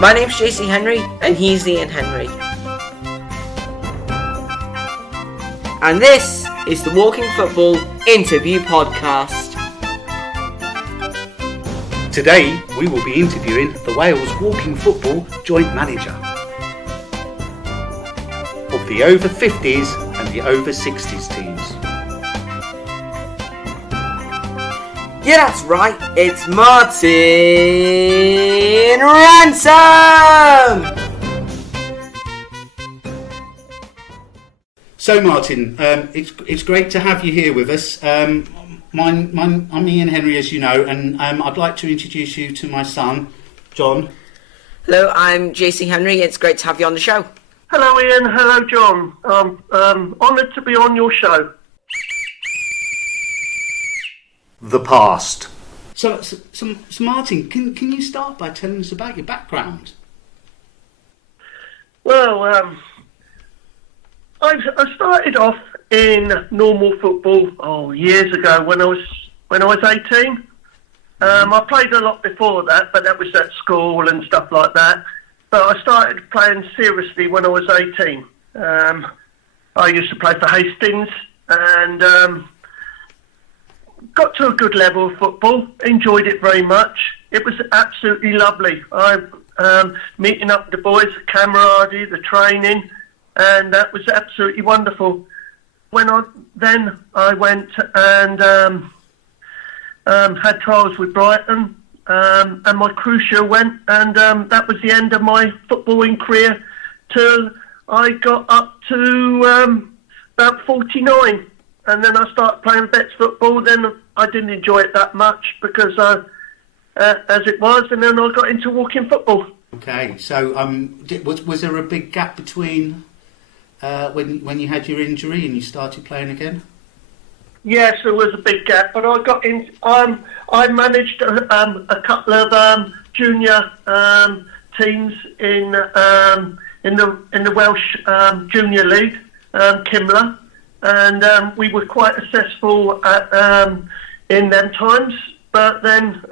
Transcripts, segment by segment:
My name's JC Henry, and he's Ian Henry. And this is the Walking Football Interview Podcast. Today, we will be interviewing the Wales Walking Football Joint Manager of the over 50s and the over 60s teams. Yeah, that's right, it's Martin Ransom! So Martin, it's great to have you here with us. I'm Ian Henry, as you know, and I'd like to introduce you to my son, John. Hello, I'm JC Henry, it's great to have you on the show. Hello Ian, hello John. Honoured to be on your show. The past. So Martin, can you start by telling us about your background? Well, I started off in normal football years ago when I was 18. I played a lot before that, but that was at school and stuff like that. But I started playing seriously when I was 18. I used to play for Hastings and got to a good level of football. Enjoyed it very much. It was absolutely lovely. Meeting up with the boys, the camaraderie, the training, and that was absolutely wonderful. Then I went and had trials with Brighton, and my crucial went, and that was the end of my footballing career till I got up to about 49, and then I started playing Vets football. Then I didn't enjoy it that much because as it was, and then I got into walking football. Okay, so was there a big gap between when you had your injury and you started playing again? Yes, there was a big gap, but I got in. I managed a couple of junior teams in the Welsh Junior League, Kimler, and we were quite successful in them times. But then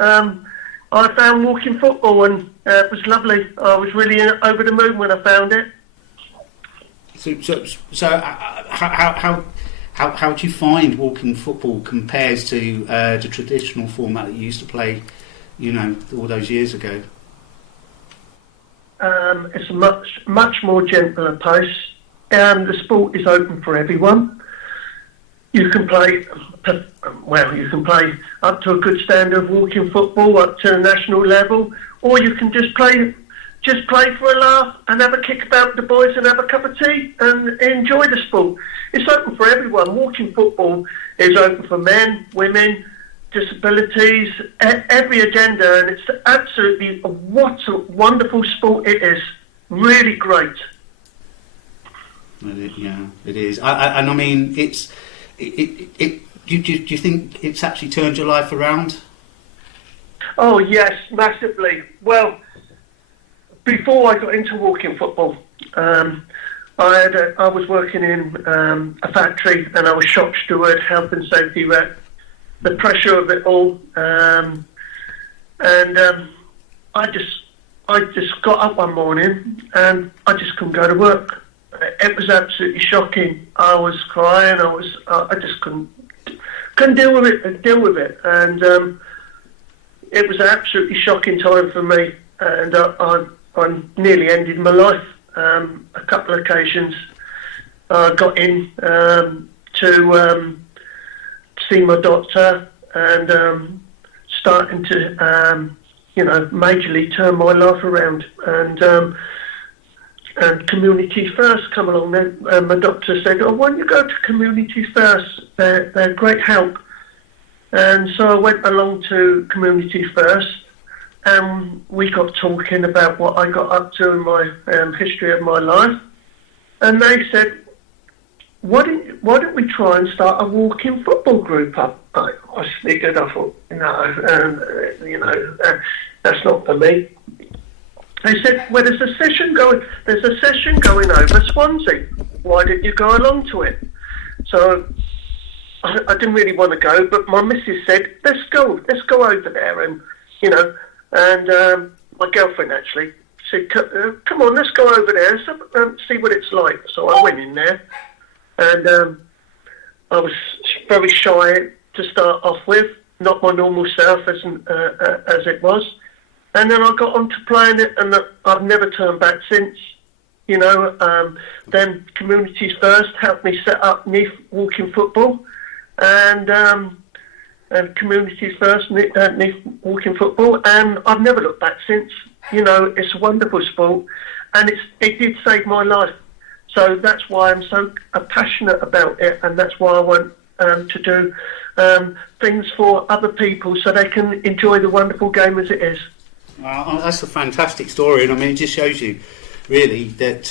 I found walking football, and it was lovely. I was really over the moon when I found it. So how do you find walking football compares to the traditional format that you used to play, all those years ago? It's a much more gentler pace. The sport is open for everyone. You can play up to a good standard of walking football, up to a national level, or you can just play for a laugh and have a kick about with the boys and have a cup of tea and enjoy the sport. It's open for everyone. Walking football is open for men, women, disabilities, every agenda, and it's absolutely what a wonderful sport it is. Really great. Yeah, it is. And I mean, do you think it's actually turned your life around? Oh yes, massively. Well, before I got into walking football, I was working in a factory, and I was shop steward, health and safety rep. The pressure of it all, and I just got up one morning and I just couldn't go to work. It was absolutely shocking. I was crying. I just couldn't deal with it, and it was an absolutely shocking time for me, and I nearly ended my life. A couple of occasions I got in to see my doctor, and starting to majorly turn my life around, and Community First come along. Then my doctor said, "Oh, why don't you go to Community First? They're great help." And so I went along to Community First, and we got talking about what I got up to in my history of my life. And they said, why don't we try and start a walking football group up? I snickered. I thought, no, that's not for me. They said, well, there's a session going over Swansea. Why didn't you go along to it? So I didn't really want to go, but my missus said, let's go over there, and my girlfriend actually said, come on, let's go over there, see what it's like. So I went in there, and I was very shy to start off with, not my normal self as it was. And then I got on to playing it, and I've never turned back since. You know, then Communities First helped me set up Neath Walking Football, and Communities First, Neath Walking Football, and I've never looked back since. You know, it's a wonderful sport, and it did save my life. So that's why I'm so passionate about it, and that's why I want to do things for other people so they can enjoy the wonderful game as it is. That's a fantastic story, and I mean, it just shows you, really, that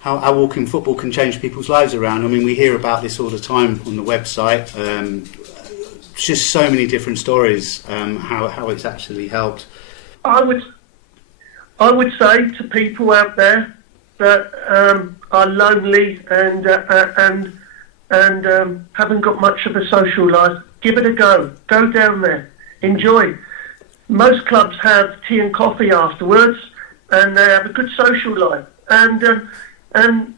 how walking football can change people's lives around. I mean, we hear about this all the time on the website. Just so many different stories, how it's actually helped. I would say to people out there that are lonely and haven't got much of a social life, give it a go. Go down there, enjoy. Most clubs have tea and coffee afterwards, and they have a good social life. And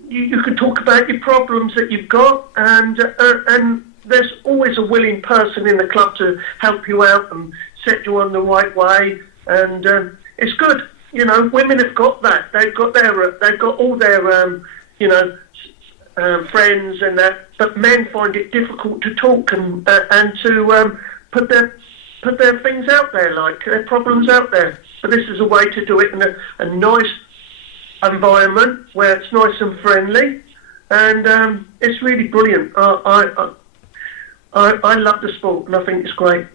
you can talk about your problems that you've got, and there's always a willing person in the club to help you out and set you on the right way. And it's good. You know, women have got that. They've got all their friends and that. But men find it difficult to talk and to put their things out there, like their problems out there. So this is a way to do it in a nice environment where it's nice and friendly, and it's really brilliant. I love the sport, and I think it's great.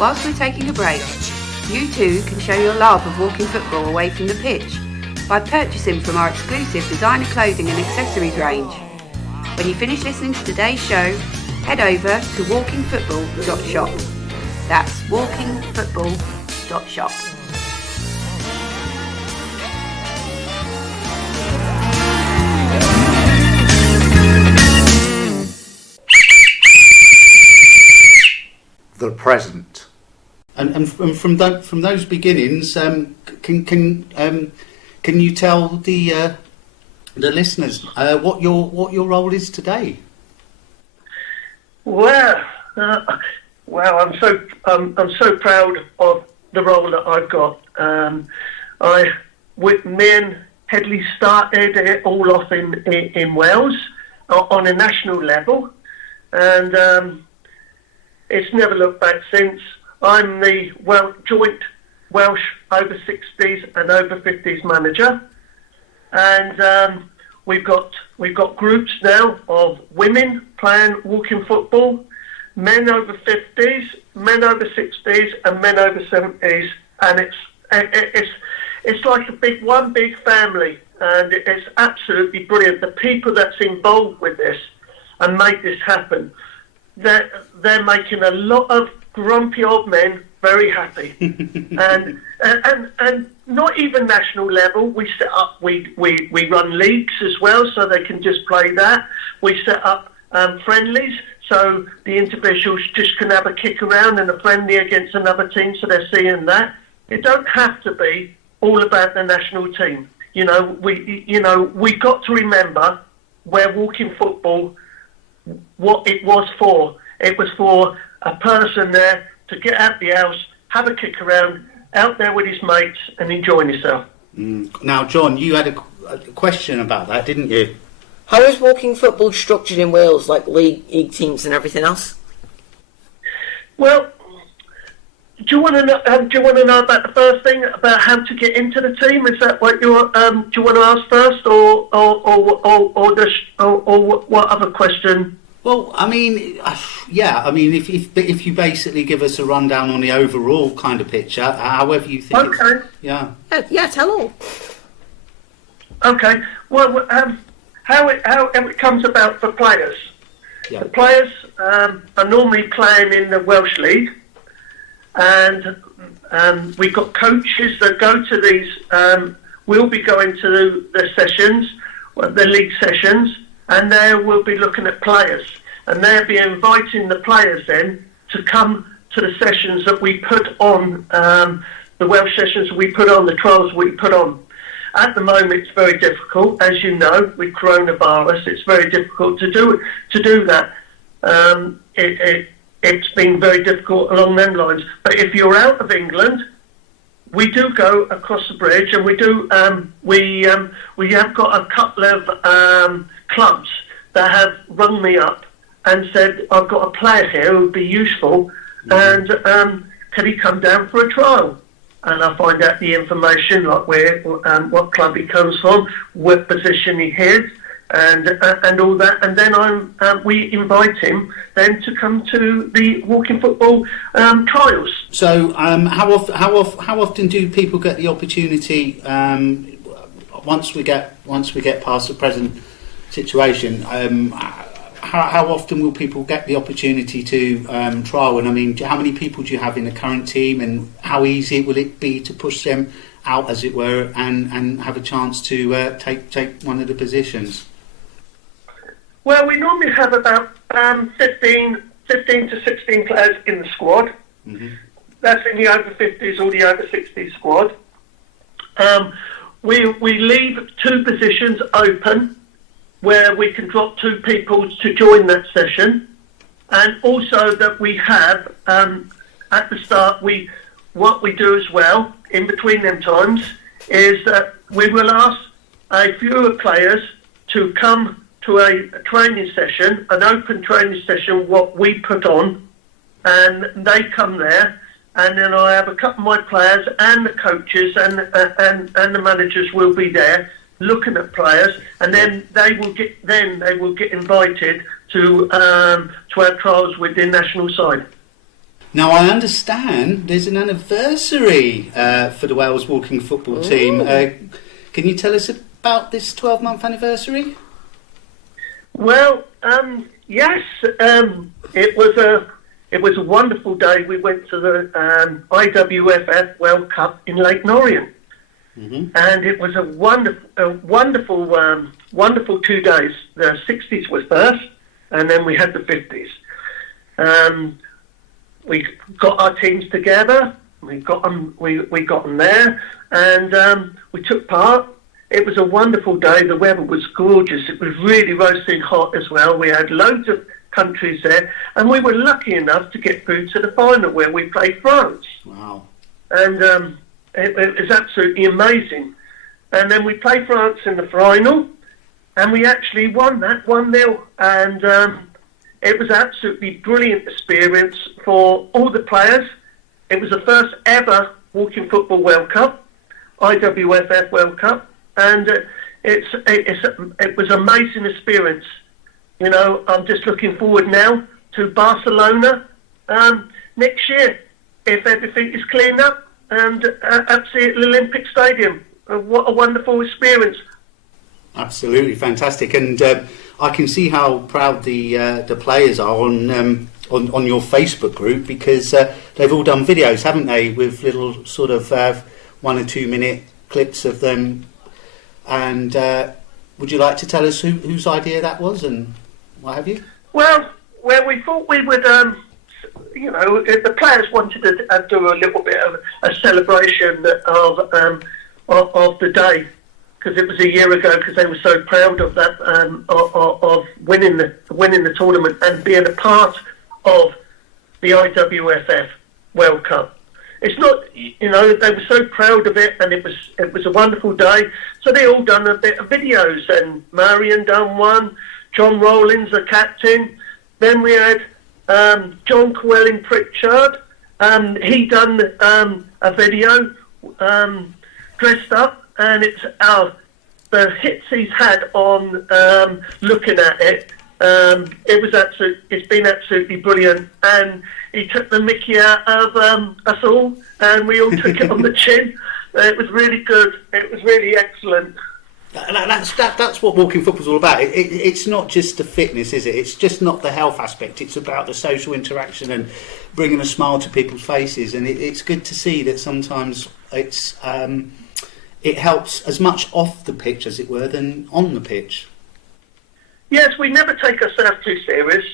Whilst we're taking a break, you too can show your love of walking football away from the pitch by purchasing from our exclusive designer clothing and accessories range. When you finish listening to today's show, head over to walkingfootball.shop. That's walkingfootball.shop. The present, and from those beginnings, can you tell the listeners what your role is today? Well, I'm so proud of the role that I've got. Me and Headley started it all off in Wales on a national level, and it's never looked back since. I'm the joint Welsh over 60s and over 50s manager, and we've got groups now of women playing walking football, men over 50s, men over 60s, and men over 70s, and it's like one big family, and it's absolutely brilliant. The people that's involved with this and make this happen, they're making a lot of grumpy old men very happy, and not even national level. We set up, we run leagues as well, so they can just play that. We set up friendlies, so the individuals just can have a kick around and a friendly against another team, so they're seeing that. It don't have to be all about the national team. We got to remember where walking football, what it was for. It was for a person there to get out the house, have a kick around, out there with his mates, and enjoying himself. Now, John, you had a question about that, didn't you? How is walking football structured in Wales, like league teams and everything else? Well, do you want to know about the first thing, about how to get into the team? Is that what you do you want to ask first, or what other question? Well, I mean, yeah. I mean, if you basically give us a rundown on the overall kind of picture, however you think. Okay. Yeah. Yeah, tell all. Okay. Well, how it comes about for players. Yeah. The players are normally playing in the Welsh League, and we've got coaches that go to these. We'll be going to the sessions, the league sessions, and there we'll be looking at players, and they'll be inviting the players then to come to the sessions that we put on, the Welsh sessions we put on, the trials we put on. At the moment, it's very difficult, as you know, with coronavirus. It's very difficult to do that. It's been very difficult along them lines. But if you're out of England, we do go across the bridge, and we do. We have got a couple of clubs that have rung me up and said, "I've got a player here who would be useful, and can he come down for a trial?" And I find out the information, like where, what club he comes from, what position he is, and all that. And then we invite him then to come to the walking football trials. So, how often do people get the opportunity? Once we get past the present situation, how often will people get the opportunity to trial? And I mean, how many people do you have in the current team, and how easy will it be to push them out, as it were, and have a chance to take one of the positions? Well, we normally have about 15 to 16 players in the squad. Mm-hmm. That's in the over 50s or the over 60s squad. We leave 2 positions open, where we can drop 2 people to join that session, and also that we have at the start, what we do as well in between them times is that we will ask a few players to come to a training session, an open training session, what we put on, and they come there, and then I have a couple of my players and the coaches and the managers will be there looking at players, and then they will get invited to our trials with the national side. Now, I understand there's an anniversary for the Wales walking football team. Can you tell us about this 12-month anniversary? Well, yes, it was a wonderful day. We went to the IWFF World Cup in Lake Norrian. Mm-hmm. And it was a wonderful 2 days. The 60s was first, and then we had the 50s. We got our teams together. We got them there, and we took part. It was a wonderful day. The weather was gorgeous. It was really roasting hot as well. We had loads of countries there, and we were lucky enough to get through to the final where we played France. Wow! And it was absolutely amazing. And then we played France in the final, and we actually won that 1-0. And it was absolutely brilliant experience for all the players. It was the first ever Walking Football World Cup, IWFF World Cup, and it was an amazing experience. You know, I'm just looking forward now to Barcelona next year, if everything is cleaned up, and absolutely at the Olympic Stadium. What a wonderful experience. Absolutely fantastic, and I can see how proud the players are on your Facebook group, because they've all done videos, haven't they, with little sort of 1 or 2 minute clips of them. And would you like to tell us whose idea that was and what have you? Well, we thought we would, if the players wanted to do a little bit of a celebration of the day, because it was a year ago, because they were so proud of that, of winning the tournament and being a part of the IWFF World Cup. It's not, they were so proud of it, and it was a wonderful day. So they all done a bit of videos, and Marion done one, John Rowlands, the captain. Then we had John Llewellyn Pritchard. He done a video dressed up, and it's the hits he's had on looking at it. It's been absolutely brilliant, and he took the mickey out of us all, and we all took it on the chin. It was really good. It was really excellent. That's what walking football's all about. It's not just the fitness, is it? It's just not the health aspect. It's about the social interaction and bringing a smile to people's faces. And it's good to see that sometimes it helps as much off the pitch, as it were, than on the pitch. Yes, we never take ourselves too serious.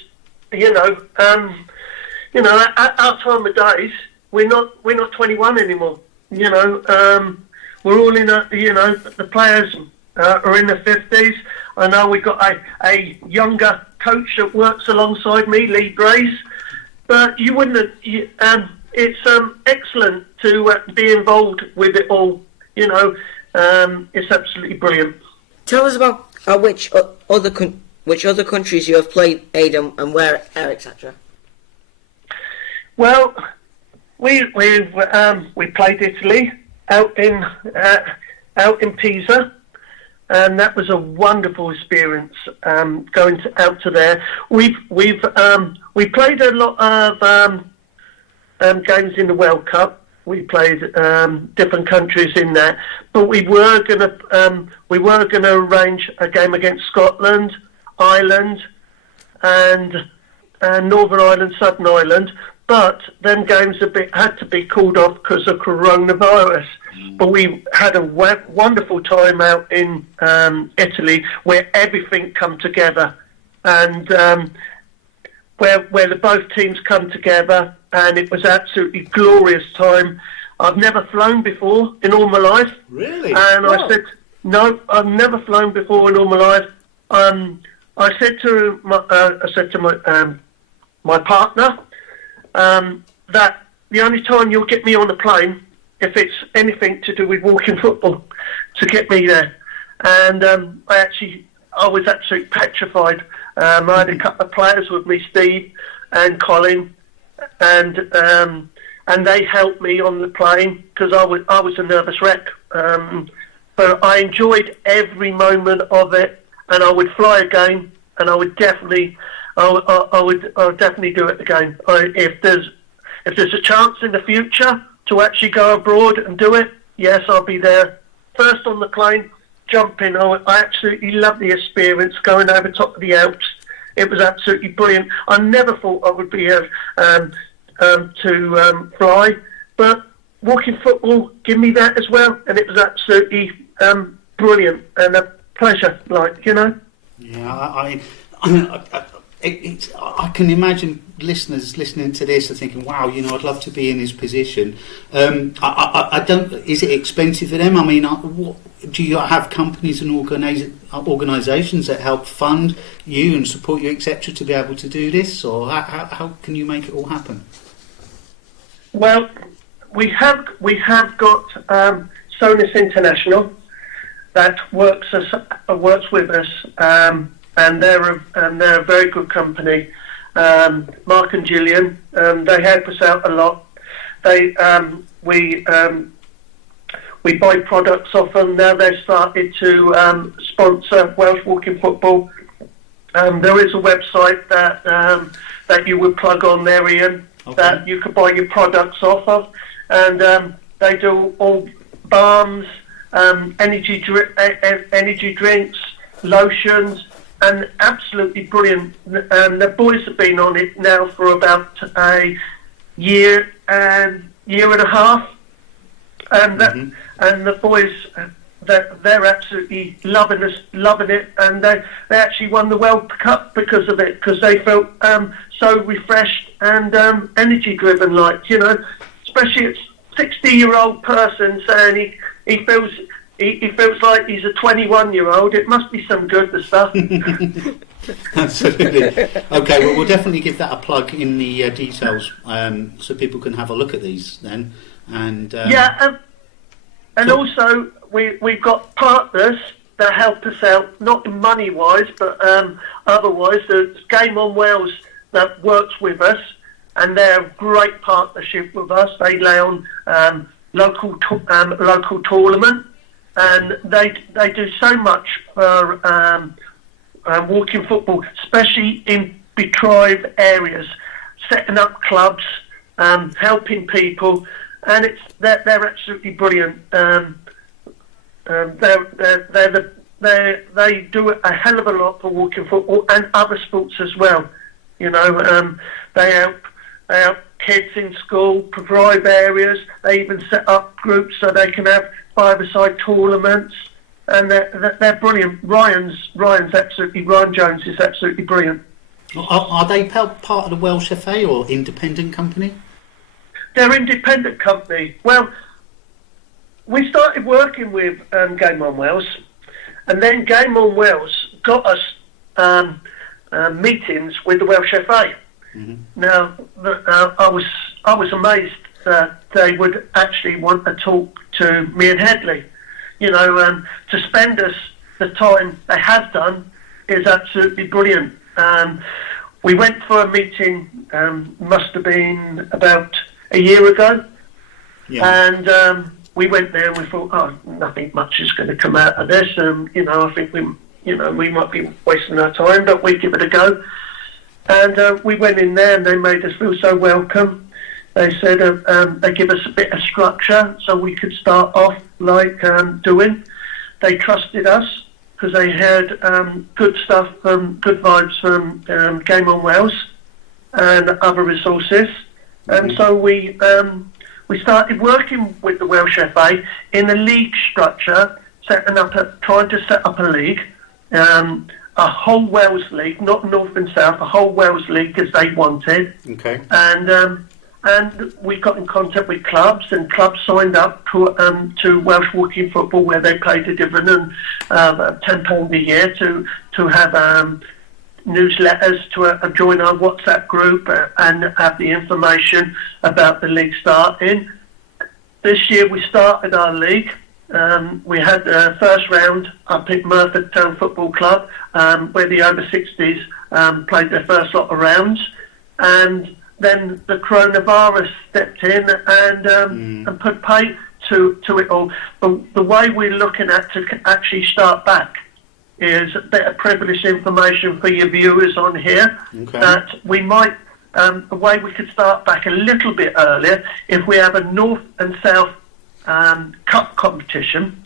you know, at our time of days, we're not 21 anymore. You know, we're all in the players are in their 50s. I know we've got a younger coach that works alongside me, Lee Grace. But you wouldn't. It's excellent to be involved with it all. You know, it's absolutely brilliant. Tell us about which other countries you have played and where, etc. Well, we played Italy out in Pisa, and that was a wonderful experience. Going out to there, we played a lot of games in the World Cup. We played different countries in that, but we were gonna arrange a game against Scotland, Ireland, and Northern Ireland, Southern Ireland. But them games had to be called off because of coronavirus. But we had a wonderful time out in Italy where everything come together, and where both teams come together, and it was absolutely glorious time. I've never flown before in all my life. Really? And I said, no, I've never flown before in all my life. I said to my partner that the only time you'll get me on the plane if it's anything to do with walking football to get me there. And I was absolutely petrified. I had a couple of players with me, Steve and Colin, and they helped me on the plane because I was a nervous wreck. But I enjoyed every moment of it, and I would fly again, and I would definitely do it again. If there's a chance in the future to actually go abroad and do it, yes, I'll be there. First on the plane, jumping. I absolutely loved the experience going over top of the Alps. It was absolutely brilliant. I never thought I would be able to fly, but walking football gave me that as well, and it was absolutely brilliant and a pleasure. Yeah, I can imagine listeners listening to this are thinking, "Wow, I'd love to be in his position." I don't. Is it expensive for them? I mean, do you have companies and organisations that help fund you and support you, etc., to be able to do this, or how can you make it all happen? Well, we have got Sonus International that works with us. And they're a very good company. Mark and Gillian, they help us out a lot. We buy products off them. Now they've started to sponsor Welsh Walking Football. There is a website that you would plug on there, Ian, that you could buy your products off of, and they do all balms, energy drinks, lotions. And absolutely brilliant. The boys have been on it now for about a year and a half, and the boys they're absolutely loving it, and they actually won the World Cup because of it, because they felt so refreshed and energy driven, especially a 60-year-old person saying he feels. He feels like he's a 21-year-old. It must be some good, the stuff. Absolutely. Okay, well, we'll definitely give that a plug in the details, so people can have a look at these then. And also we've got partners that help us out, not money-wise, but otherwise. There's Game on Wales that works with us, and they're a great partnership with us. They lay on local tournament. And they do so much for walking football, especially in deprived areas, setting up clubs, helping people, and they're absolutely brilliant. They do a hell of a lot for walking football and other sports as well. They help kids in school, provide areas. They even set up groups so they can have five-a-side tournaments, and they're brilliant. Ryan Jones is absolutely brilliant. Are they part of the Welsh FA or independent company? They're independent company. Well, we started working with Game On Wales, and then Game On Wales got us meetings with the Welsh FA. Mm-hmm. Now, I was amazed that they would actually want to talk to me and Headley. You know, to spend us the time they have done is absolutely brilliant. We went for a meeting, must have been about a year ago, and we went there and we thought, oh, nothing much is going to come out of this. You know, I think we might be wasting our time, but we give it a go. And we went in there and they made us feel so welcome. They said they give us a bit of structure so we could start off like doing. They trusted us because they had good stuff, good vibes from Game On Wales and other resources. And so we started working with the Welsh FA in a league structure, trying to set up a league, a whole Wales league, not North and South, a whole Wales league as they wanted. Okay. And we got in contact with clubs, and clubs signed up to Welsh Walking Football, where they paid a dividend of £10 a year to have newsletters, to join our WhatsApp group and have the information about the league starting. This year we started our league. We had the first round up at Merthyr Town Football Club, where the over 60s played their first lot of rounds, and then the coronavirus stepped in and put pay to it all. The way we're looking at to actually start back is a bit of privileged information for your viewers on here, that we might, the way we could start back a little bit earlier, if we have a North and South Cup competition,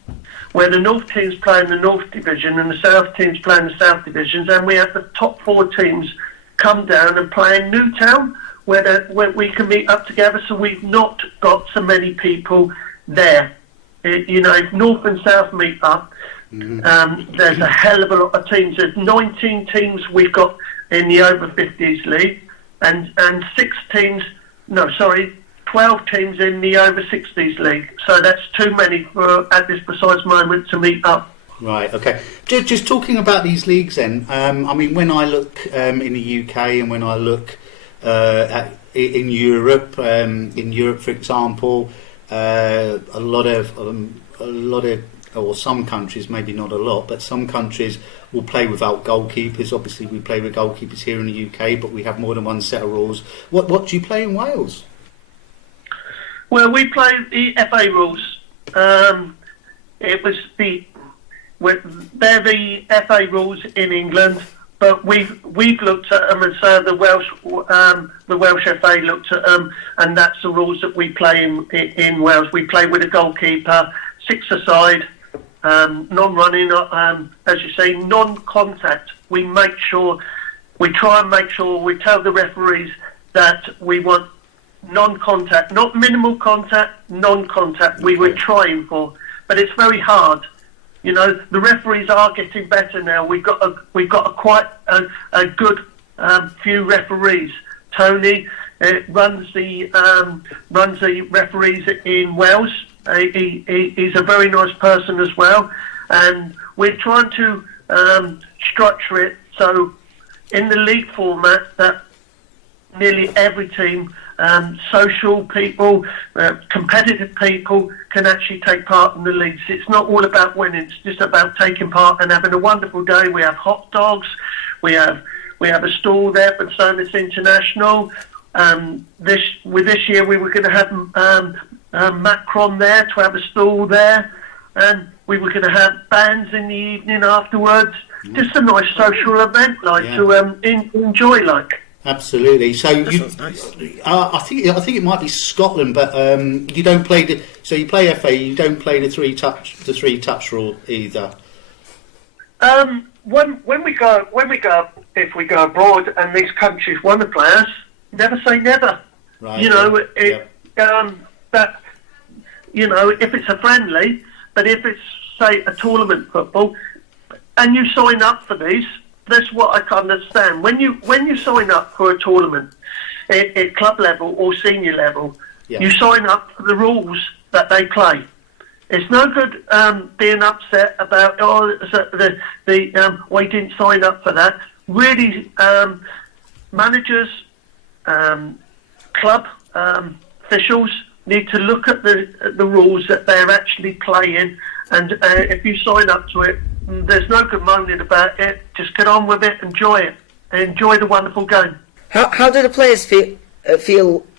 where the North teams play in the North Division and the South teams play in the South Divisions, and we have the top 4 teams come down and play in Newtown, where we can meet up together, so we've not got so many people there. You know, if North and South meet up, there's a hell of a lot of teams. There's 19 teams we've got in the over 50s league, and 12 teams in the over 60s league. So that's too many for at this precise moment to meet up. Right, okay. Just talking about these leagues then, I mean, when I look in the UK and when I look in Europe, for example, a lot of, or some countries, maybe not a lot, but some countries will play without goalkeepers. Obviously, we play with goalkeepers here in the UK, but we have more than one set of rules. What do you play in Wales? Well, we play the FA rules. They're the FA rules in England, but we've looked at them, and so the Welsh FA looked at them, and that's the rules that we play in Wales. We play with a goalkeeper, 6-a-side, non-running, as you say, non-contact. We try and make sure we tell the referees that we want non-contact, not minimal contact, non-contact. We were trying for, but it's very hard. You know, the referees are getting better now. We've got quite a good few referees. Tony runs the referees in Wales. He's a very nice person as well, and we're trying to structure it so in the league format that nearly every team, social people, competitive people, can actually take part in the leagues. It's not all about winning, it's just about taking part and having a wonderful day. We have hot dogs, we have a stall there for Service International. This year we were going to have Macron there to have a stall there, and we were going to have bands in the evening afterwards. Just a nice social event, to enjoy, like. Absolutely. So Nice. I think it might be Scotland, but you don't play so you play FA. You don't play the three touch rule either. When we go, if we go abroad and these countries want to play us, never say never. Right. You know, that, you know, if it's a friendly, but if it's, say, a tournament football, and you sign up for these, that's what I can understand. When you sign up for a tournament at club level or senior level, you sign up for the rules that they play. It's no good being upset about we didn't sign up for that. Really, managers, club officials need to look at the rules that they're actually playing, and if you sign up to it, there's no good moaning about it. Just get on with it, enjoy it, and enjoy the wonderful game. How do the players feel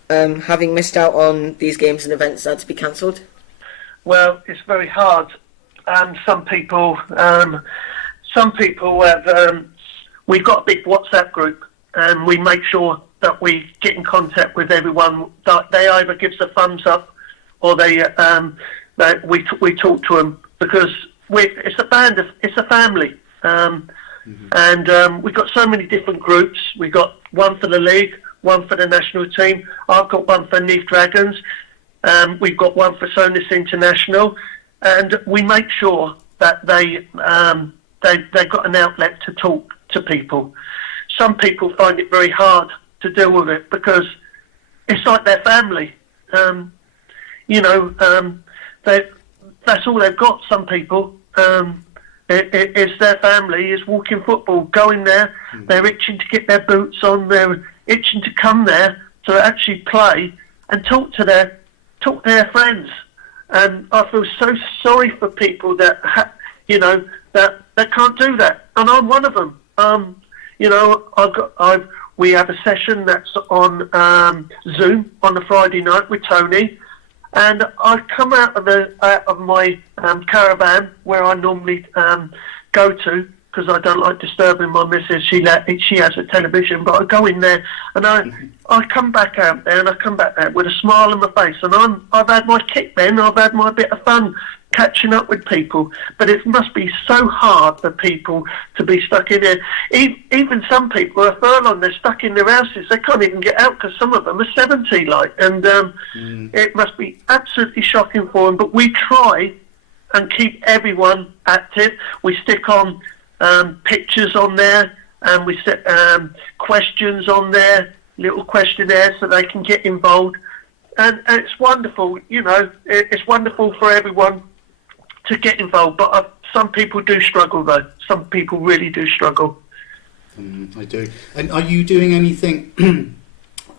having missed out on these games and events that had to be cancelled? Well, it's very hard. Some people have. We've got a big WhatsApp group, and we make sure that we get in contact with everyone. That they either give us a thumbs up, or we talk to them, because it's a family, and we've got so many different groups. We've got one for the league, one for the national team. I've got one for Neath Dragons. We've got one for Sonus International, and we make sure that they've got an outlet to talk to people. Some people find it very hard to deal with it because it's like their family. That's all they've got. Some people, it's their family. Is walking football, going there. They're itching to get their boots on. They're itching to come there to actually play and talk to their friends. And I feel so sorry for people that that can't do that. And I'm one of them. We have a session that's on Zoom on a Friday night with Tony, and I come out of my caravan where I normally go to, because I don't like disturbing my missus. She has a television, but I go in there and I come back out there, and I come back out with a smile on my face, and I've had my kick then. I've had my bit of fun catching up with people, but it must be so hard for people to be stuck in there. Even some people are furlong, they're stuck in their houses, they can't even get out because some of them are 70, and it must be absolutely shocking for them. But we try and keep everyone active. We stick on pictures on there, and we set questions on there, little questionnaires, so they can get involved, and it's wonderful. It's wonderful for everyone to get involved, but some people do struggle, though. Some people really do struggle. I do. And are you doing anything in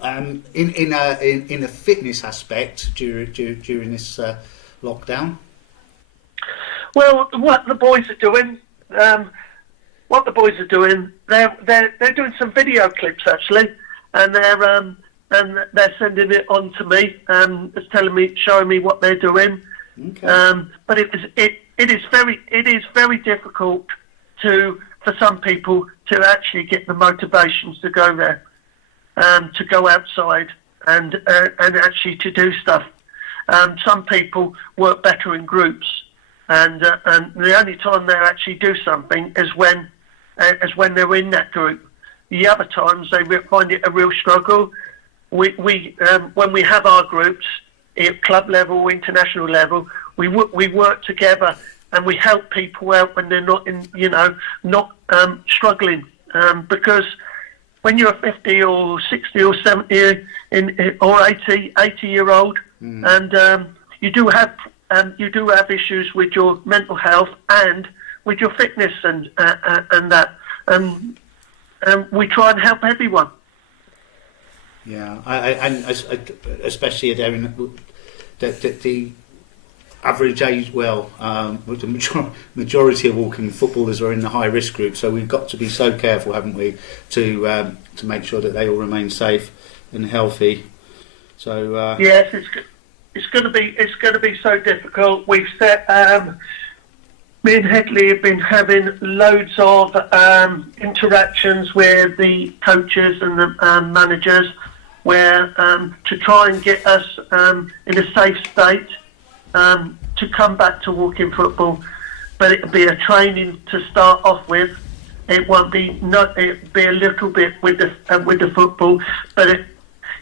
a fitness aspect during this lockdown? Well, what the boys are doing, they're doing some video clips actually, and they're sending it on to me, showing me what they're doing. Okay. But it is very difficult for some people to actually get the motivations to go there, to go outside and actually to do stuff. Some people work better in groups, and the only time they actually do something is when they're in that group. The other times they find it a real struggle. When we have our groups at club level, international level, we work together and we help people out when they're not struggling. Because when you're 50 or 60 or 70 or 80-year-old, and you do have issues with your mental health and with your fitness and that, and we try and help everyone. Yeah, and especially the average age. The majority of walking footballers are in the high risk group, so we've got to be so careful, haven't we, to make sure that they all remain safe and healthy. So yes, it's going to be so difficult. We've set. Me and Headley have been having loads of interactions with the coaches and the managers, where to try and get us in a safe state to come back to walking football. But it'll be a training to start off with. It won't be it'll be a little bit with the football, but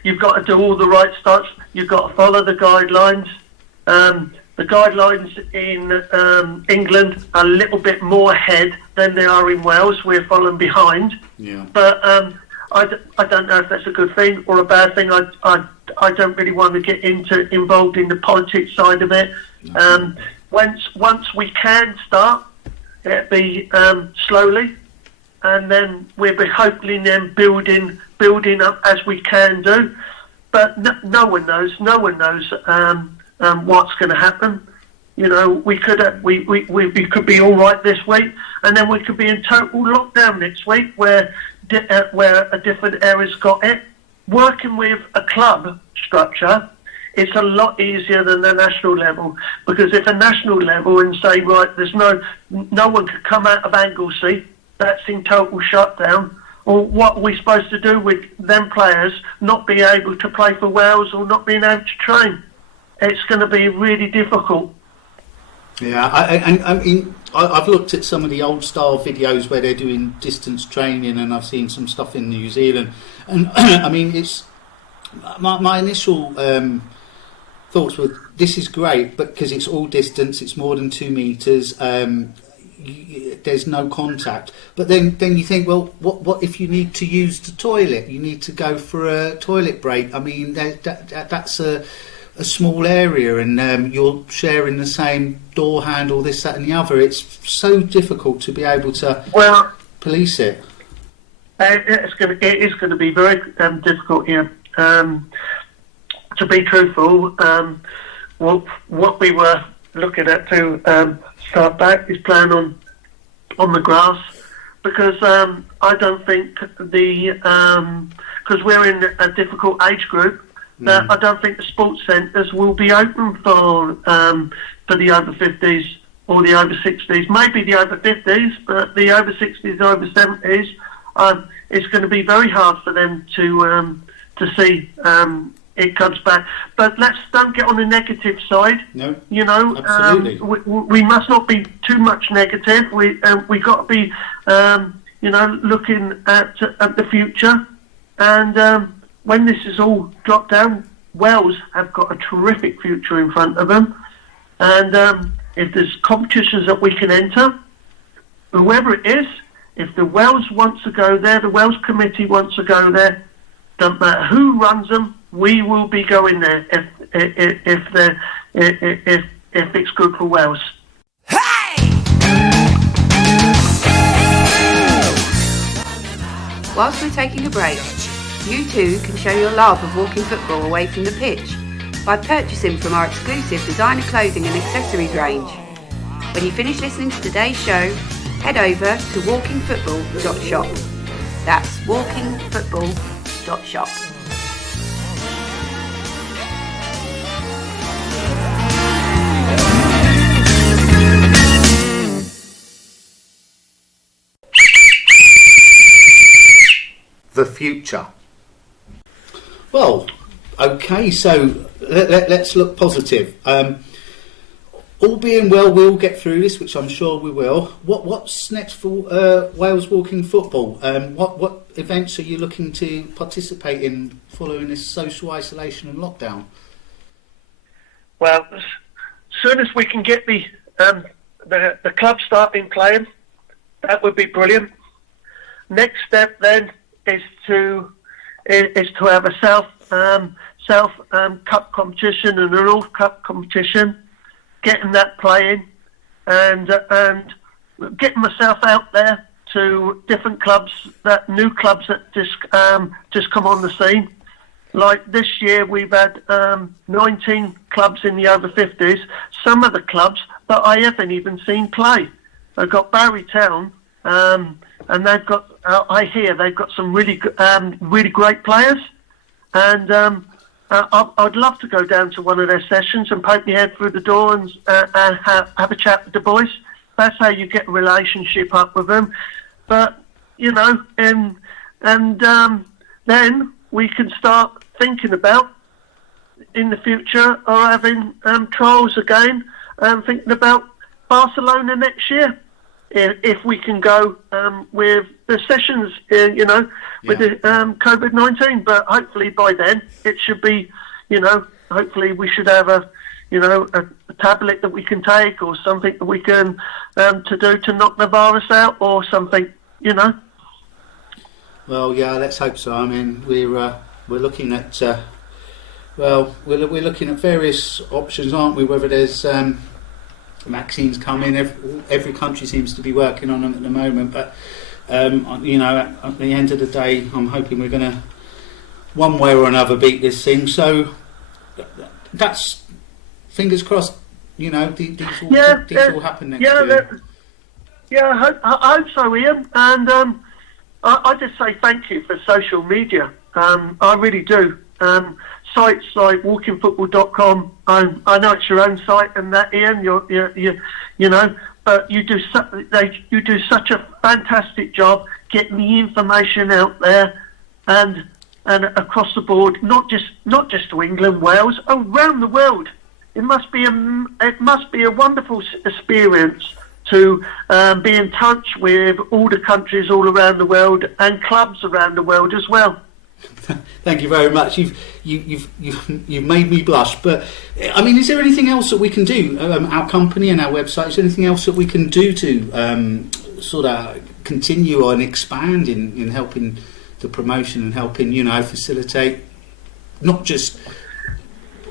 you've got to do all the right starts. You've got to follow the guidelines. the guidelines in England are a little bit more ahead than they are in Wales. We're following behind. Yeah. But I don't know if that's a good thing or a bad thing. I don't really want to get involved in the politics side of it. Once we can start, it'll be slowly, and then we'll be hopefully then building up as we can do. But no one knows. No one knows what's going to happen. You know, we could be all right this week, and then we could be in total lockdown next week, where a different area's got it. Working with a club structure, it's a lot easier than the national level, because if a national level and say, right, there's no one could come out of Anglesey, that's in total shutdown. Or what are we supposed to do with them players not being able to play for Wales or not being able to train? It's going to be really difficult. Yeah, I mean, I've looked at some of the old style videos where they're doing distance training, and I've seen some stuff in New Zealand. And I mean, it's my initial thoughts were, this is great, but because it's all distance, it's more than 2 meters. There's no contact. But then you think, well, what if you need to use the toilet? You need to go for a toilet break. I mean, that's a small area, and you're sharing the same door handle, this, that, and the other. It's so difficult to be able to police it. It is going to be very difficult here. To be truthful, what we were looking at to start back is playing on the grass, because I don't think because we're in a difficult age group, that I don't think the sports centres will be open for the over 50s or the over 60s. Maybe the over 50s, but the over 60s, over 70s, it's going to be very hard for them to see it comes back. But let's don't get on the negative side. No, you know, absolutely. We must not be too much negative. We got to be looking at the future. And when this is all dropped down, Wales have got a terrific future in front of them. And if there's competitions that we can enter, whoever it is, if the Wales wants to go there, the Wales committee wants to go there, don't matter who runs them, we will be going there if it's good for Wales. Whilst we're taking a break, you too can show your love of walking football away from the pitch by purchasing from our exclusive designer clothing and accessories range. When you finish listening to today's show, head over to walkingfootball.shop. That's walkingfootball.shop. The future. Well, okay, so let's look positive. All being well, we'll get through this, which I'm sure we will. What's next for Wales Walking Football? What events are you looking to participate in following this social isolation and lockdown? Well, as soon as we can get the club starting playing, that would be brilliant. Next step then is to have a South Cup competition and a North Cup competition, getting that playing, and getting myself out there to different clubs, new clubs that just come on the scene. Like this year, we've had 19 clubs in the over 50s. Some of the clubs that I haven't even seen play. I've got Barry Town. And they've got, I hear they've got some really great players, and I'd love to go down to one of their sessions and poke my head through the door and have a chat with the boys. That's how you get a relationship up with them. But and then we can start thinking about in the future or having trials again and thinking about Barcelona next year. If we can go with the sessions, with the COVID-19, but hopefully by then it should be, hopefully we should have a a tablet that we can take, or something that we can to do to knock the virus out, or something, Well, yeah, let's hope so. I mean, we're looking at we're looking at various options, aren't we? Whether there's vaccines coming, every country seems to be working on them at the moment. But at the end of the day, I'm hoping we're going to, one way or another, beat this thing. So that's fingers crossed. These all happen next year. I hope so, Ian. And I just say thank you for social media. I really do. Sites like walkingfootball.com. I know it's your own site, and that, Ian, but you do such a fantastic job getting the information out there, and across the board, not just to England, Wales, around the world. It must be a wonderful experience to be in touch with all the countries all around the world and clubs around the world as well. Thank you very much. You've made me blush. But I mean, is there anything else that we can do? Our company and our website. Is there anything else that we can do to sort of continue and expand in helping the promotion and helping facilitate not just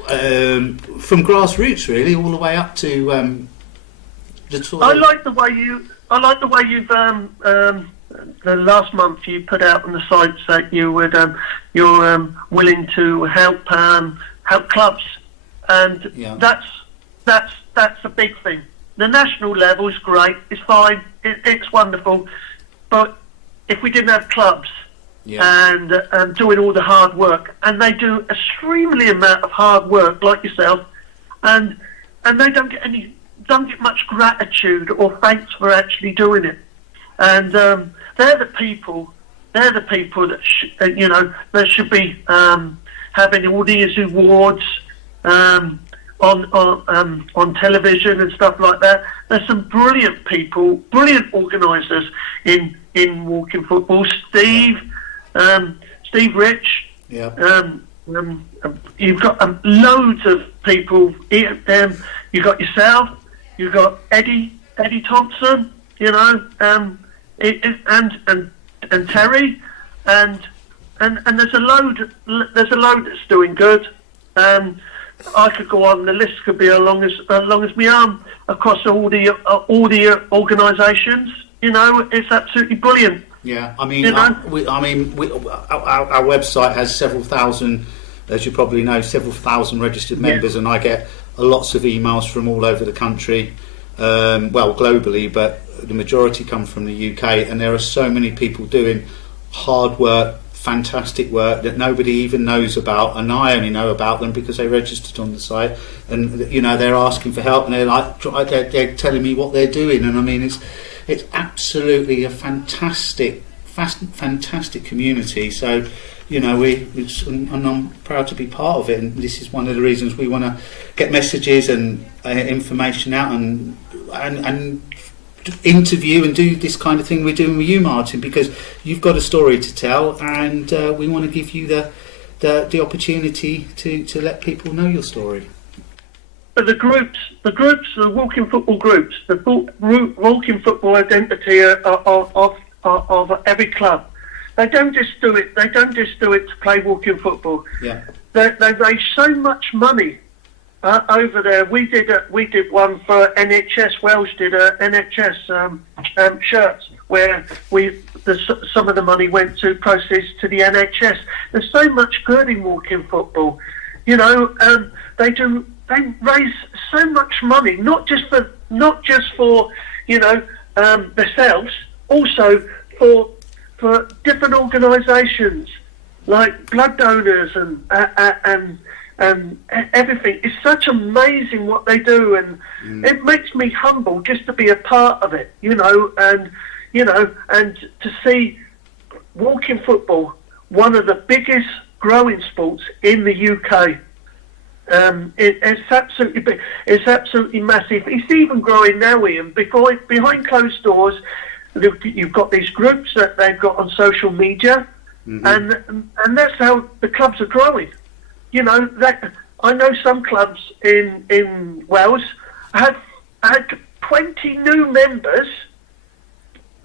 from grassroots really all the way up to the sort of... I like the way you've the last month you put out on the sites that you're willing to help clubs, and that's a big thing. The national level is great, it's fine, it's wonderful, but if we didn't have clubs and doing all the hard work, and they do extremely amount of hard work like yourself, and they don't get much gratitude or thanks for actually doing it, and they're the people that that should be having all these awards on television and stuff like that. There's some brilliant people, brilliant organisers in walking football. Steve Rich. Yeah. You've got loads of people. You've got yourself. You've got Eddie Thompson. And Terry, and there's a load that's doing good. I could go on. The list could be as long as my arm across all the organisations. It's absolutely brilliant. Yeah, I mean, our website has several thousand, as you probably know, several thousand registered members, and I get lots of emails from all over the country, globally, but the majority come from the UK, and there are so many people doing hard work, fantastic work that nobody even knows about, and I only know about them because they registered on the site, and they're asking for help, and they're telling me what they're doing, and I mean it's absolutely a fantastic community. So and I'm proud to be part of it, and this is one of the reasons we want to get messages and information out and interview and do this kind of thing we're doing with you, Martin, because you've got a story to tell, and we want to give you the opportunity to let people know your story. But the walking football groups, the walking football identity of every club. They don't just do it. They don't just do it to play walking football. Yeah. They raise so much money over there. We did one for NHS. Wales did a NHS shirts where some of the money went to proceeds to the NHS. There's so much good in walking football. They raise so much money, not just for themselves, also for different organisations like blood donors and everything. It's such amazing what they do, and it makes me humble just to be a part of it, and to see walking football, one of the biggest growing sports in the UK. It's absolutely big. It's absolutely massive. It's even growing now, Ian. Behind closed doors, you've got these groups that they've got on social media, and that's how the clubs are growing. That I know some clubs in Wales had 20 new members,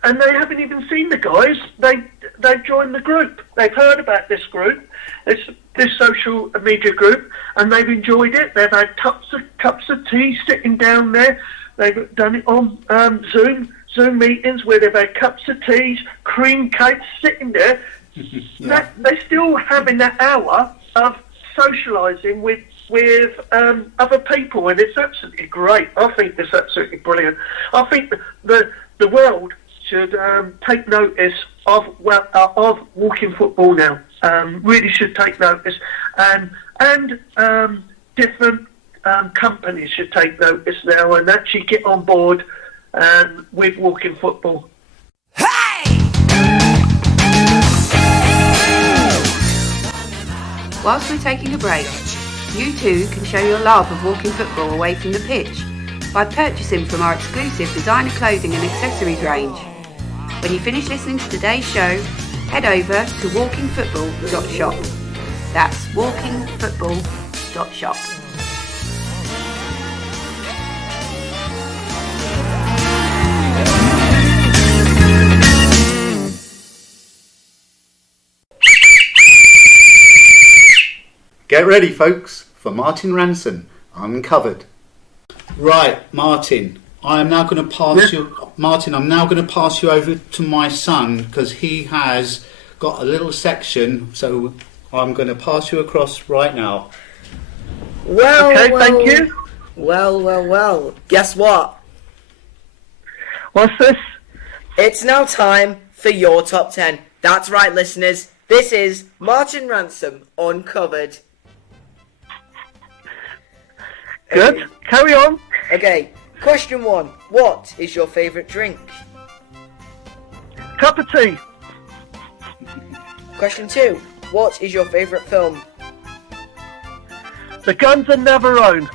and they haven't even seen the guys. They've joined the group. They've heard about this group, this social media group, and they've enjoyed it. They've had cups of tea sitting down there. They've done it on Zoom meetings where they've had cups of tea, cream cakes sitting there. Yeah. They're still having that hour of socialising with other people, and it's absolutely great. I think it's absolutely brilliant. I think the world should take notice of walking football now. Really should take notice, and different companies should take notice now and actually get on board with walking football. Whilst we're taking a break, you too can show your love of walking football away from the pitch by purchasing from our exclusive designer clothing and accessories range. When you finish listening to today's show, head over to walkingfootball.shop. That's walkingfootball.shop. Get ready, folks, for Martin Ranson Uncovered. Right, Martin, I am now going to pass you. Martin, I'm now going to pass you over to my son because he has got a little section. So I'm going to pass you across right now. Well, Okay, well, thank you. Well. Guess what? What's this? It's now time for your top 10. That's right, listeners. This is Martin Ransom Uncovered. Good. Okay. Carry on. Okay, question 1. What is your favourite drink? Cup of tea. Question 2. What is your favourite film? The guns are never own.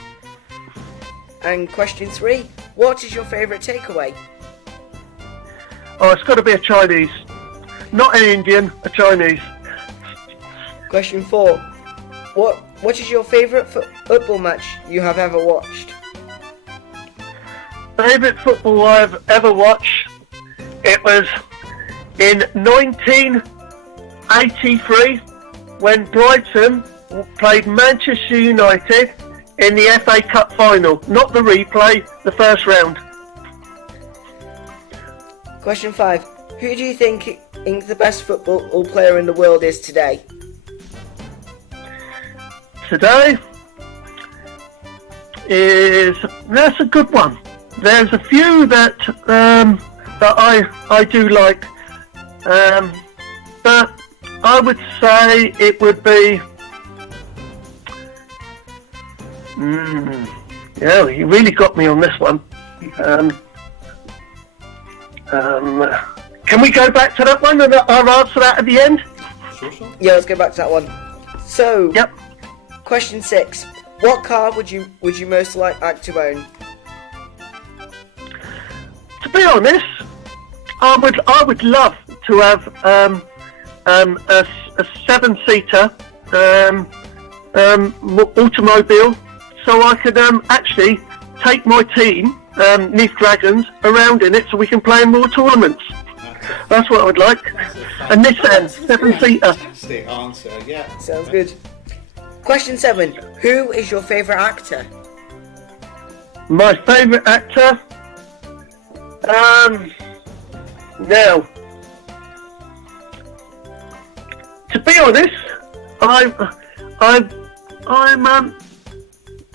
And question 3. What is your favourite takeaway? Oh, it's got to be a Chinese. Not an Indian, a Chinese. Question 4. What is your favourite football match you have ever watched? Favourite football I've ever watched? It was in 1983 when Brighton played Manchester United in the FA Cup final. Not the replay, the first round. Question 5. Who do you think the best football player in the world is today? Today that's a good one. There's a few that I do like, but I would say it would be. Yeah, you really got me on this one. Can we go back to that one and I'll answer that at the end? Sure. Yeah, let's go back to that one. So, Yep. question 6. What car would you most like to own? To be honest, I would love to have a 7-seater automobile, so I could actually take my team, Neath Dragons, around in it, so we can play in more tournaments. That's what I would like. A Nissan 7-seater. Fantastic answer, yeah. Sounds good. Question 7. Who is your favourite actor? My favourite actor. Now, to be honest, I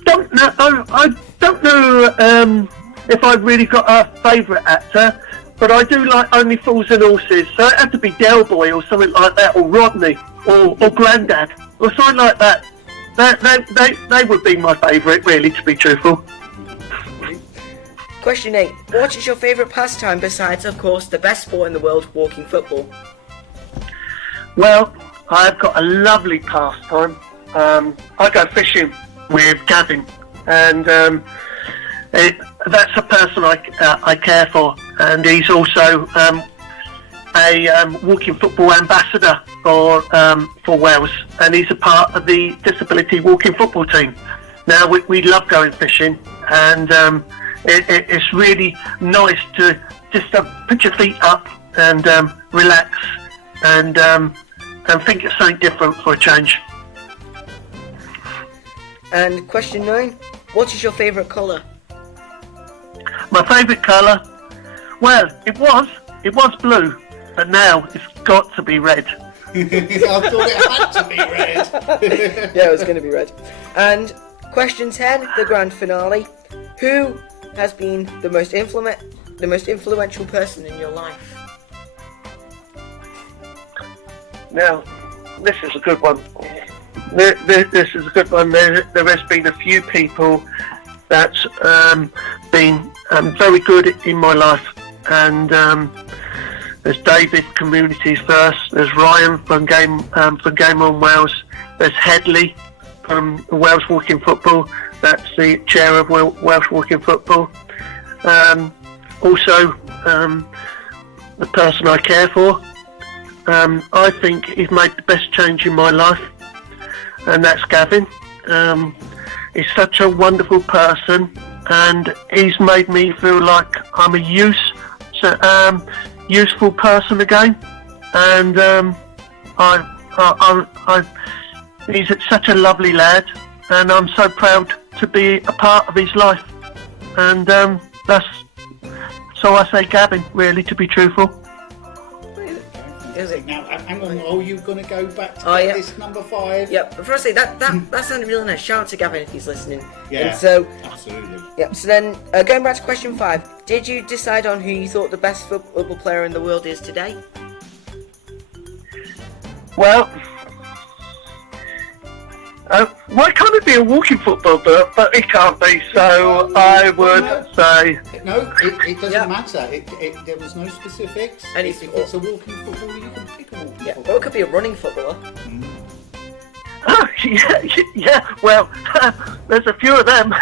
don't know if I've really got a favourite actor, but I do like Only Fools and Horses, so it had to be Del Boy or something like that, or Rodney, or Grandad, or something like that. They would be my favourite, really, to be truthful. Question 8. What is your favourite pastime besides, of course, the best sport in the world, walking football? Well, I've got a lovely pastime. I go fishing with Gavin, and that's a person I care for, and he's also a walking football ambassador for Wales, and he's a part of the disability walking football team. Now we love going fishing, and it's really nice to just put your feet up and relax and think it's something different for a change. And question 9, what is your favourite colour? My favourite colour? Well, it was blue, but now it's got to be red. I thought it had to be red. Yeah, it was going to be red. And question 10, the grand finale. Who has been the most influential person in your life? Now, this is a good one. This is a good one. There has been a few people that's been very good in my life, and there's David, Communities First. There's Ryan from Game On Wales. There's Headley from Wales Walking Football. That's the chair of Wales Walking Football. Also, the person I care for. I think he's made the best change in my life, and that's Gavin. He's such a wonderful person, and he's made me feel like I'm a useful person again. And he's such a lovely lad, and I'm so proud to be a part of his life. And so I say Gavin, really, to be truthful. Is it? Now, hang on, are you going to go back to Yeah. this number 5? Yep, but firstly, that sounded really nice. Shout out to Gavin if he's listening. Yeah, And so, absolutely. yep, so then, going back to question 5, did you decide on who you thought the best football player in the world is today? Well, why can't it be a walking football, but it can't be, so I would say... No, it doesn't Yeah. matter. There was no specifics. And if it's a walking footballer, you can pick a walking Yeah, footballer. or it could be a running footballer. Oh, yeah, well, there's a few of them.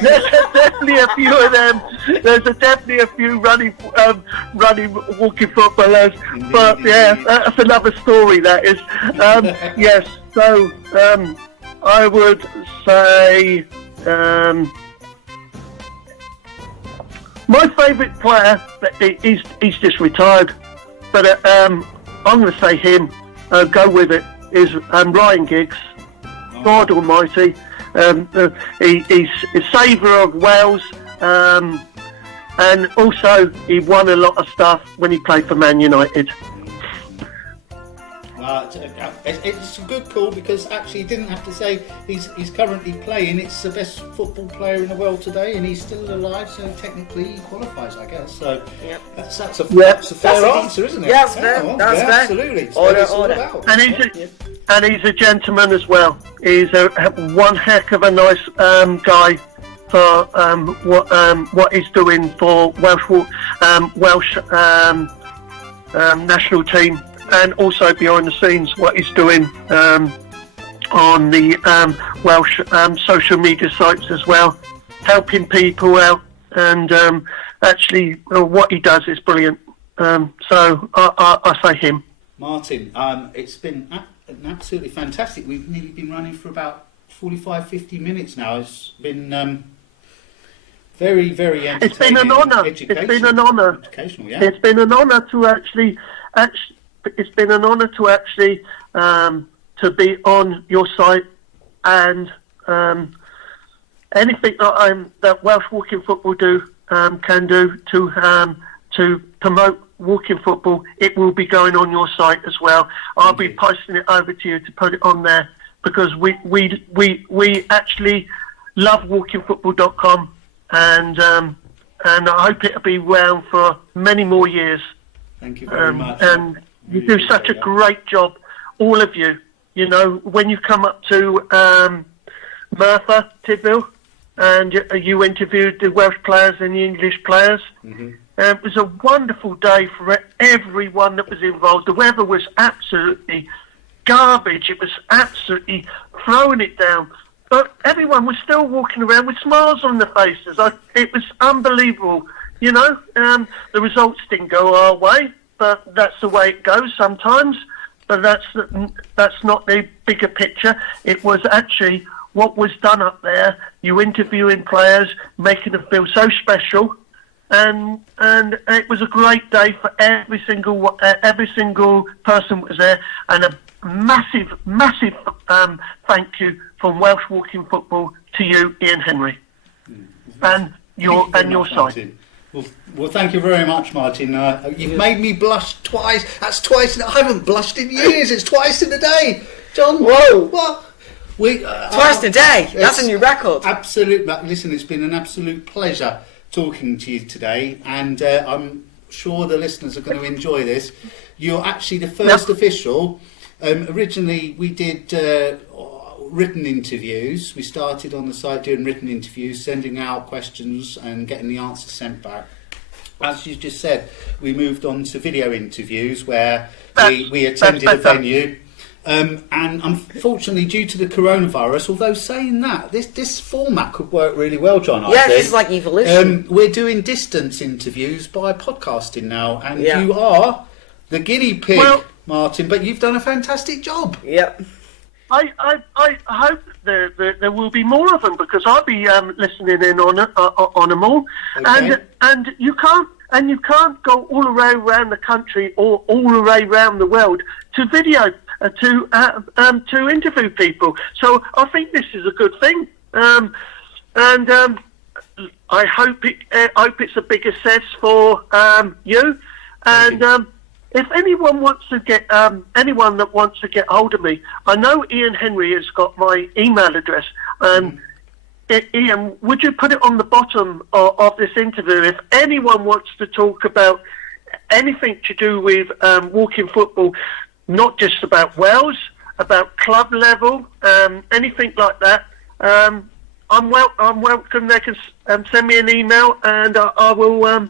There's definitely a few of them. There's definitely a few running walking footballers. Indeed, But yeah, indeed. that's another story, that is. Yes, so I would say my favourite player, he's just retired, but I'm going to say him. Go with it, is Ryan Giggs. God almighty. He's a saviour of Wales, and also he won a lot of stuff when he played for Man United. Well, it's a good call, because actually he didn't have to say he's currently playing. It's the best football player in the world today, and he's still alive, so technically he qualifies, I guess. So Yep. that's a fair That's answer, isn't it? Yeah, that's fair. well, That's yeah, fair. Absolutely. It's Order, what it's all order. about. And he's a gentleman as well. He's one heck of a nice guy for what he's doing for Welsh national team, and also behind the scenes what he's doing on the Welsh social media sites as well, helping people out, and actually what he does is brilliant. So I say him. Martin, it's been absolutely fantastic. We've nearly been running for about 45-50 minutes now. It's been very, very entertaining. It's been an honour. It's been an honour. Educational, yeah. It's been an honour to actually to be on your site, and anything that Welsh Walking Football can do to promote walking football, it will be going on your site as well. I'll be posting it over to you to put it on there, because we actually love walkingfootball.com, and I hope it'll be around for many more years. Thank you very much. And you Really do such a appreciate that. great job, all of you. You know, when you come up to Merthyr Tydfil, and you interviewed the Welsh players and the English players, it was a wonderful day for everyone that was involved. The weather was absolutely garbage. It was absolutely throwing it down. But everyone was still walking around with smiles on their faces. It was unbelievable The results didn't go our way, but that's the way it goes sometimes. But that's not the bigger picture. It was actually what was done up there. You interviewing players, making them feel so special, and it was a great day for every single person was there, and a massive thank you from Welsh Walking Football to you, Ian Henry, and your side. Martin. Well, thank you very much, Martin. You've made me blush twice. That's twice. I haven't blushed in years. It's twice in a day, John. Whoa! What? Twice in a day. That's a new record. Absolute. Listen, it's been an absolute pleasure talking to you today, and I'm sure the listeners are going to enjoy this. You're actually the first official. Originally, we did written interviews. We started on the site doing written interviews, sending out questions and getting the answers sent back. As you just said, we moved on to video interviews where we attended a venue. And unfortunately, due to the coronavirus, although saying that, this format could work really well, John. I think. It's like evolution. We're doing distance interviews by podcasting now, and you are the guinea pig, Martin, but you've done a fantastic job. Yep. I hope there will be more of them, because I'll be listening in on them all. Okay. And you can't go all around the country or all around the world to video to interview people. So I think this is a good thing, and I hope it's a big success for you. And if anyone wants to get anyone that wants to get hold of me, I know Ian Henry has got my email address. Ian, would you put it on the bottom of this interview? If anyone wants to talk about anything to do with walking football, not just about Wales, about club level, anything like that, I'm welcome. They can send me an email, and I will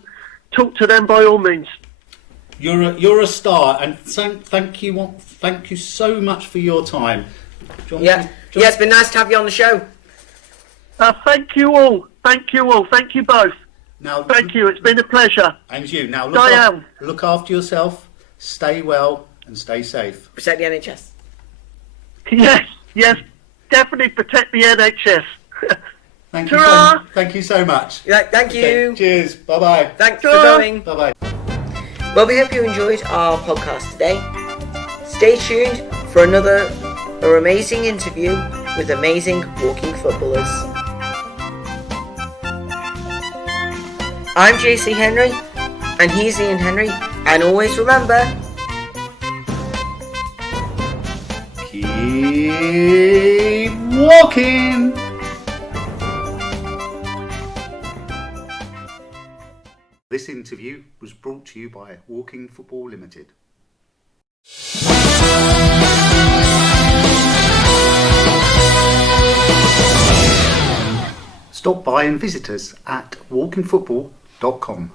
talk to them by all means. You're a star, and thank you so much for your time. John, it's been nice to have you on the show. Thank you all. Thank you both. Now, thank you. It's been a pleasure. And you. Now, look after yourself. Stay well and stay safe. Protect the NHS. Yes. Definitely protect the NHS. Thank you so much. Thank you. Okay, cheers. Bye-bye. Thanks for coming. Bye-bye. Well, we hope you enjoyed our podcast today. Stay tuned for another amazing interview with amazing walking footballers. I'm JC Henry, and he's Ian Henry, and always remember, keep walking! This interview was brought to you by Walking Football Limited. Stop by and visit us at walkingfootball.com.